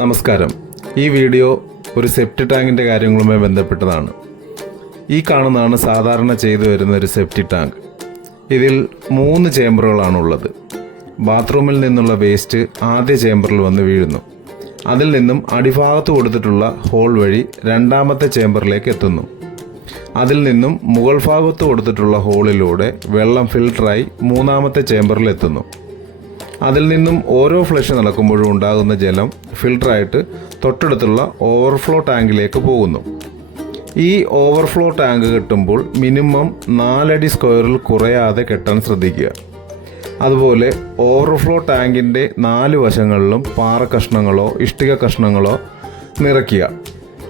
നമസ്കാരം. ഈ വീഡിയോ ഒരു സെപ്റ്റി ടാങ്കിന്റെ കാര്യങ്ങളുമായി ബന്ധപ്പെട്ടതാണ്. ഈ കാണുന്നതാണ് സാധാരണ ചെയ്തു വരുന്ന ഒരു സെപ്റ്റി ടാങ്ക് ഇതിൽ മൂന്ന് ചേമ്പറുകളാണ് ഉള്ളത്. ബാത്റൂമിൽ നിന്നുള്ള വേസ്റ്റ് ആദ്യ ചേംബറിൽ വന്ന് വീഴുന്നു. അതിൽ നിന്നും അടിഭാഗത്ത് കൊടുത്തിട്ടുള്ള ഹോൾ വഴി രണ്ടാമത്തെ ചേംബറിലേക്ക് എത്തുന്നു. അതിൽ നിന്നും മുകൾ ഭാഗത്ത് കൊടുത്തിട്ടുള്ള ഹോളിലൂടെ വെള്ളം ഫിൽട്ടറായി മൂന്നാമത്തെ ചേമ്പറിൽ എത്തുന്നു. അതിൽ നിന്നും ഓരോ ഫ്ലഷ് നടക്കുമ്പോഴും ഉണ്ടാകുന്ന ജലം ഫിൽട്ടറായിട്ട് തൊട്ടടുത്തുള്ള ഓവർഫ്ലോ ടാങ്കിലേക്ക് പോകുന്നു. ഈ ഓവർഫ്ലോ ടാങ്ക് കെട്ടുമ്പോൾ മിനിമം നാലടി സ്ക്വയറിൽ കുറയാതെ കെട്ടാൻ ശ്രദ്ധിക്കുക. അതുപോലെ ഓവർഫ്ലോ ടാങ്കിന്റെ നാല് വശങ്ങളിലും പാറ കഷ്ണങ്ങളോ ഇഷ്ടിക കഷ്ണങ്ങളോ നിറയ്ക്കുക.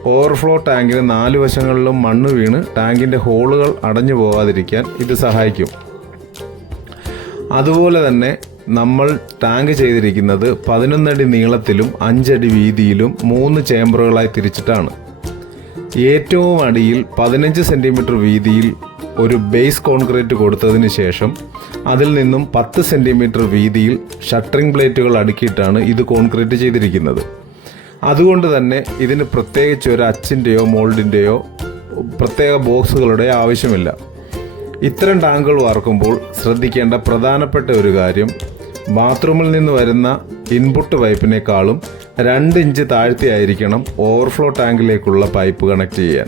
ഓവർഫ്ലോ ടാങ്കിന് നാല് വശങ്ങളിലും മണ്ണ് വീണ് ടാങ്കിന്റെ ഹോളുകൾ അടഞ്ഞു പോകാതിരിക്കാൻ ഇത് സഹായിക്കും. അതുപോലെ തന്നെ നമ്മൾ ടാങ്ക് ചെയ്തിരിക്കുന്നത് പതിനൊന്നടി നീളത്തിലും അഞ്ചടി വീതിയിലും മൂന്ന് ചേമ്പറുകളായി തിരിച്ചിട്ടാണ്. ഏറ്റവും അടിയിൽ പതിനഞ്ച് സെന്റിമീറ്റർ വീതിയിൽ ഒരു ബേസ് കോൺക്രീറ്റ് കൊടുത്തതിന് ശേഷം അതിൽ നിന്നും പത്ത് സെന്റിമീറ്റർ വീതിയിൽ ഷട്ടറിംഗ് പ്ലേറ്റുകൾ അടുക്കിയിട്ടാണ് ഇത് കോൺക്രീറ്റ് ചെയ്തിരിക്കുന്നത്. അതുകൊണ്ട് തന്നെ ഇതിന് പ്രത്യേകിച്ച് ഒരു അച്ചിന്റെയോ മോൾഡിന്റെയോ പ്രത്യേക ബോക്സുകളുടെ ആവശ്യമില്ല. ഇത്തരം ടാങ്കുകൾ വാർക്കുമ്പോൾ ശ്രദ്ധിക്കേണ്ട പ്രധാനപ്പെട്ട ഒരു കാര്യം ബാത്റൂമിൽ നിന്ന് വരുന്ന ഇൻപുട്ട് പൈപ്പിനേക്കാളും രണ്ട് ഇഞ്ച് താഴ്ത്തിയായിരിക്കണം ഓവർഫ്ലോ ടാങ്കിലേക്കുള്ള പൈപ്പ് കണക്ട് ചെയ്യാൻ.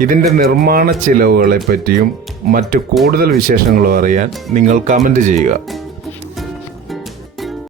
ഇതിന്റെ നിർമ്മാണ ചിലവുകളെ പറ്റിയും മറ്റു കൂടുതൽ വിശേഷങ്ങളും അറിയാൻ നിങ്ങൾ കമന്റ് ചെയ്യുക.